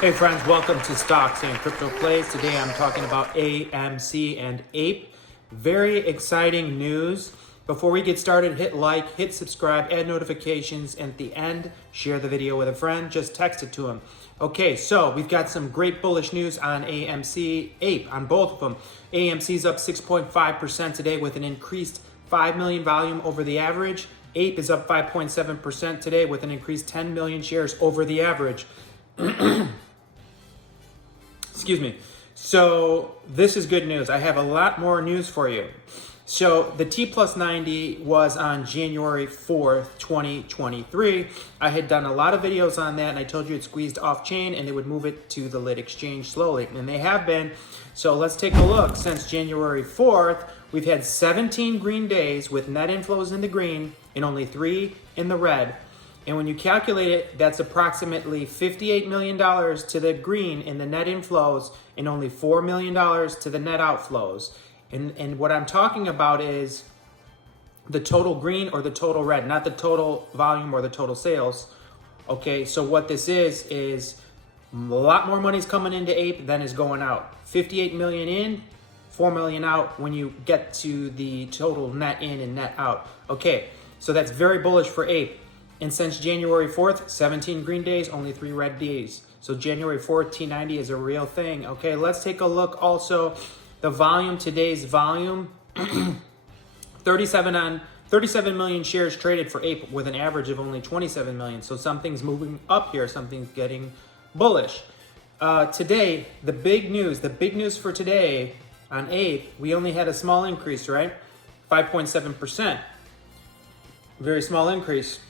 Hey friends, welcome to Stocks and Crypto Plays. Today I'm talking about AMC and APE. Very exciting news. Before we get started, hit like, hit subscribe, add notifications, and at the end, share the video with a friend. Just text it to them. Okay, so we've got some great bullish news on AMC, APE, on both of them. AMC's up 6.5% today with an increased 5 million volume over the average. APE is up 5.7% today with an increased 10 million shares over the average. Excuse me. So this is good news. I have a lot more news for you. So the T plus 90 was on January 4th, 2023. I had done a lot of videos on that and I told you it squeezed off chain and they would move it to the lit exchange slowly. And they have been. So let's take a look. Since January 4th, we've had 17 green days with net inflows in the green and only 3 in the red. And when you calculate it, that's approximately $58 million to the green in the net inflows and only $4 million to the net outflows. And what I'm talking about is the total green or the total red, not the total volume or the total sales. Okay, so what this is a lot more money's coming into APE than is going out. 58 million in, 4 million out when you get to the total net in and net out. Okay, so that's very bullish for APE. And since January 4th, 17 green days, only 3 red days. So January 4th, T90 is a real thing. Okay, let's take a look also. The volume, today's volume, 37 million shares traded for APE with an average of only 27 million. So something's moving up here, something's getting bullish. Today, the big news for today on APE, we only had a small increase, right? 5.7%. Very small increase.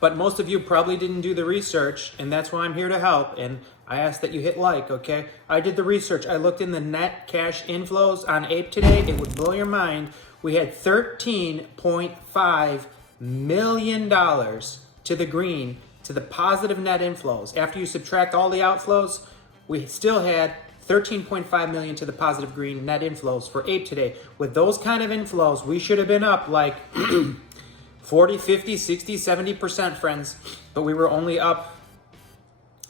But most of you probably didn't do the research, and that's why I'm here to help. And I ask that you hit like, okay? I did the research. I looked in the net cash inflows on APE today. It would blow your mind. We had $13.5 million to the green, to the positive net inflows. After you subtract all the outflows, we still had 13.5 million to the positive green net inflows for APE today. With those kind of inflows, we should have been up like 40, 50, 60, 70%, friends, but we were only up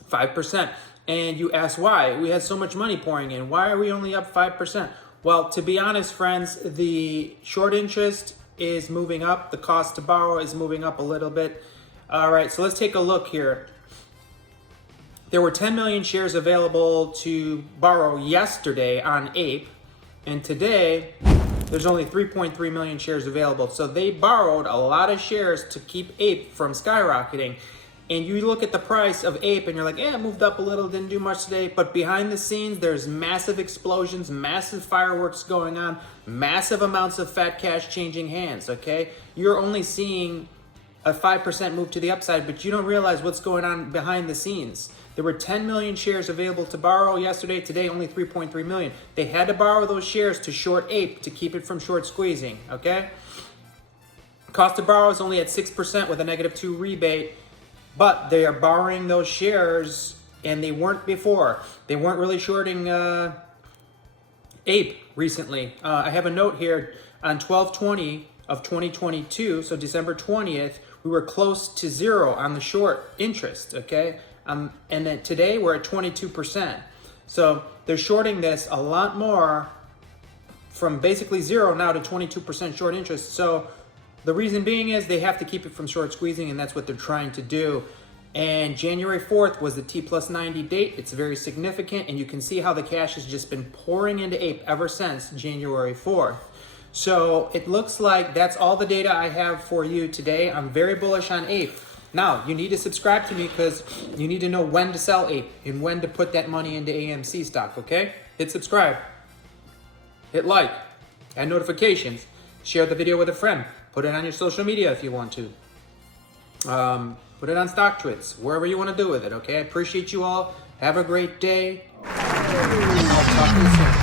5%. And you ask why? We had so much money pouring in. Why are we only up 5%? Well, to be honest, friends, the short interest is moving up. The cost to borrow is moving up a little bit. All right, so let's take a look here. There were 10 million shares available to borrow yesterday on APE, and today there's only 3.3 million shares available. So they borrowed a lot of shares to keep APE from skyrocketing. And you look at the price of APE and you're like, it moved up a little, didn't do much today. But behind the scenes, there's massive explosions, massive fireworks going on, massive amounts of fat cash changing hands, okay? You're only seeing a 5% move to the upside, but you don't realize what's going on behind the scenes. There were 10 million shares available to borrow yesterday. Today, only 3.3 million. They had to borrow those shares to short APE to keep it from short squeezing, okay? Cost to borrow is only at 6% with a -2 rebate, but they are borrowing those shares, and they weren't before. They weren't really shorting APE recently. I have a note here on 12/20 of 2022, so December 20th, we were close to 0 on the short interest, okay? And then today we're at 22%. So they're shorting this a lot more from basically 0 now to 22% short interest. So the reason being is they have to keep it from short squeezing, and that's what they're trying to do. And January 4th was the T plus 90 date. It's very significant, and you can see how the cash has just been pouring into APE ever since January 4th. So it looks like that's all the data I have for you today. I'm very bullish on APE. Now, you need to subscribe to me because you need to know when to sell APE and when to put that money into AMC stock, okay? Hit subscribe, hit like, add notifications, share the video with a friend, put it on your social media if you want to. Put it on StockTwits, wherever you want to do with it, okay? I appreciate you all. Have a great day. I'll talk to you soon.